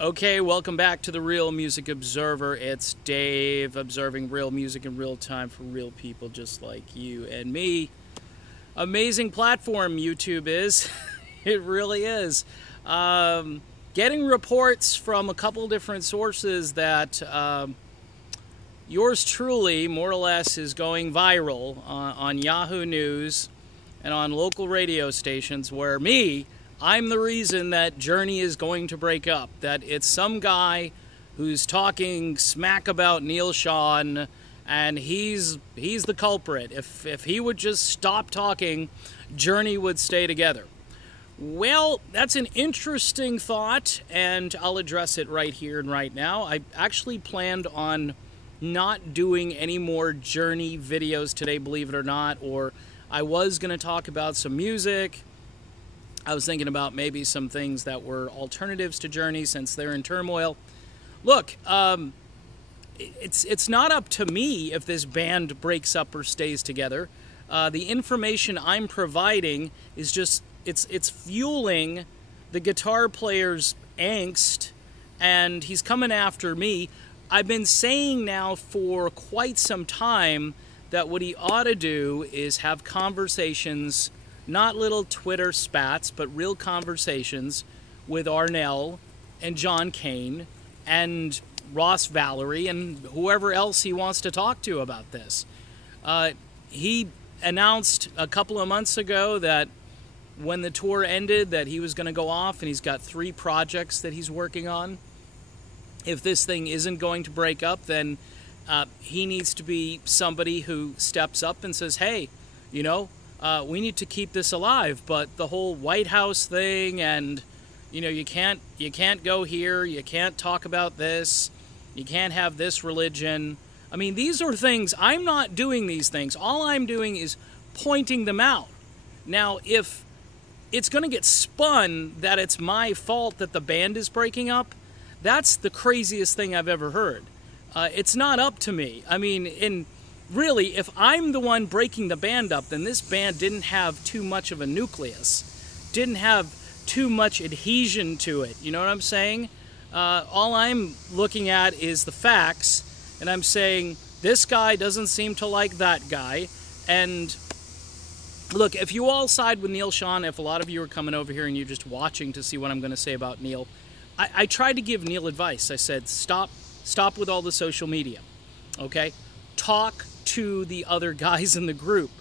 Okay, welcome back to the Real Music Observer. It's Dave observing real music in real time for real people just like you and me. Amazing platform YouTube is. It really is. Getting reports from a couple different sources that yours truly, more or less, is going viral on Yahoo News and on local radio stations where I'm the reason that Journey is going to break up. That it's some guy who's talking smack about Neal Schon, and he's the culprit. If he would just stop talking, Journey would stay together. Well, that's an interesting thought, and I'll address it right here and right now. I actually planned on not doing any more Journey videos today, believe it or not, or I was going to talk about some music. I was thinking about maybe some things that were alternatives to Journey since they're in turmoil. Look, it's not up to me if this band breaks up or stays together. The information I'm providing is just, it's fueling the guitar player's angst, and he's coming after me. I've been saying now for quite some time that what he ought to do is have conversations, not little Twitter spats, but real conversations with Arnell and John Kane and Ross Valerie and whoever else he wants to talk to about this. He announced a couple of months ago that when the tour ended that he was going to go off, and he's got 3 projects that he's working on. If this thing isn't going to break up, then he needs to be somebody who steps up and says, hey, you know, we need to keep this alive. But the whole White House thing, and you know, you can't go here, you can't talk about this, you can't have this religion. I mean, these are things, I'm not doing these things. All I'm doing is pointing them out. Now, if it's going to get spun that it's my fault that the band is breaking up, that's the craziest thing I've ever heard. It's not up to me. I mean, really, if I'm the one breaking the band up, then this band didn't have too much of a nucleus, didn't have too much adhesion to it. You know what I'm saying? All I'm looking at is the facts, and I'm saying this guy doesn't seem to like that guy. And look, if you all side with Neal Schon, if a lot of you are coming over here and you're just watching to see what I'm going to say about Neal, I tried to give Neal advice. I said, stop with all the social media, okay? Talk to the other guys in the group,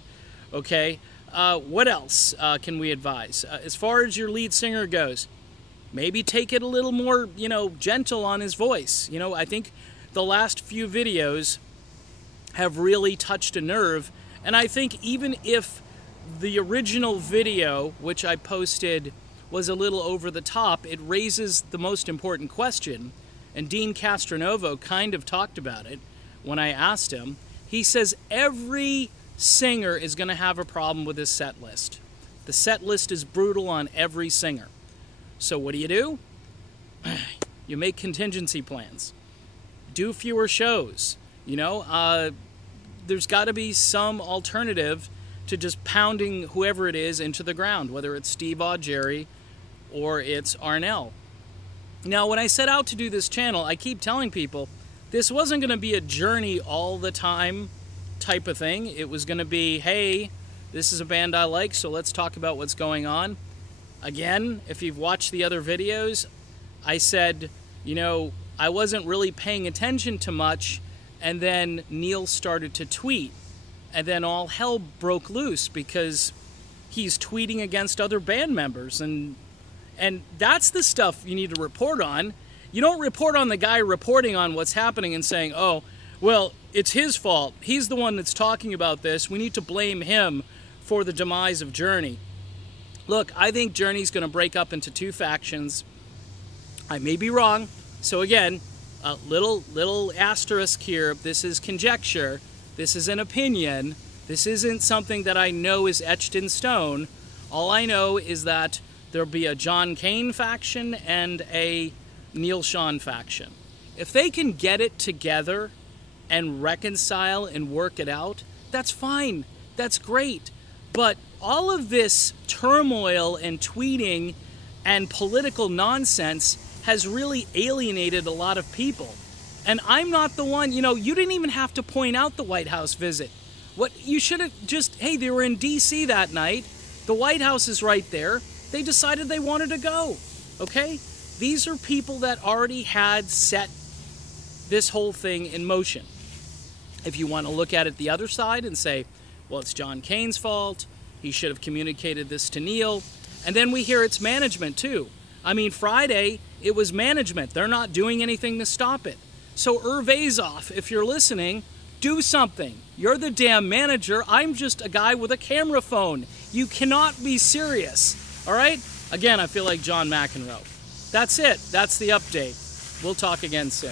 okay? What else can we advise? As far as your lead singer goes, maybe take it a little more, you know, gentle on his voice. You know, I think the last few videos have really touched a nerve, and I think even if the original video, which I posted, was a little over the top, it raises the most important question, and Deen Castronovo kind of talked about it when I asked him. He says every singer is going to have a problem with his set list. The set list is brutal on every singer. So what do? You make contingency plans. Do fewer shows. You know, there's got to be some alternative to just pounding whoever it is into the ground, whether it's Steve Augeri or it's Arnell. Now, when I set out to do this channel, I keep telling people this wasn't going to be a Journey all the time type of thing. It was going to be, hey, this is a band I like, so let's talk about what's going on. Again, if you've watched the other videos, I said, you know, I wasn't really paying attention to much, and then Neal started to tweet, and then all hell broke loose because he's tweeting against other band members, and that's the stuff you need to report on. You don't report on the guy reporting on what's happening and saying, oh, well, it's his fault. He's the one that's talking about this. We need to blame him for the demise of Journey. Look, I think Journey's going to break up into 2 factions. I may be wrong. So again, a little asterisk here. This is conjecture. This is an opinion. This isn't something that I know is etched in stone. All I know is that there'll be a John Kane faction and a Neal Schon faction. If they can get it together and reconcile and work it out, that's fine. That's great. But all of this turmoil and tweeting and political nonsense has really alienated a lot of people. And I'm not the one, you didn't even have to point out the White House visit. What you should have just, hey, they were in D.C. that night. The White House is right there. They decided they wanted to go, okay? These are people that already had set this whole thing in motion. If you want to look at it the other side and say, well, it's John Kane's fault, he should have communicated this to Neal, and then we hear it's management too. I mean, Friday, it was management. They're not doing anything to stop it. So Urvazov, if you're listening, do something. You're the damn manager. I'm just a guy with a camera phone. You cannot be serious. All right? Again, I feel like John McEnroe. That's it. That's the update. We'll talk again soon.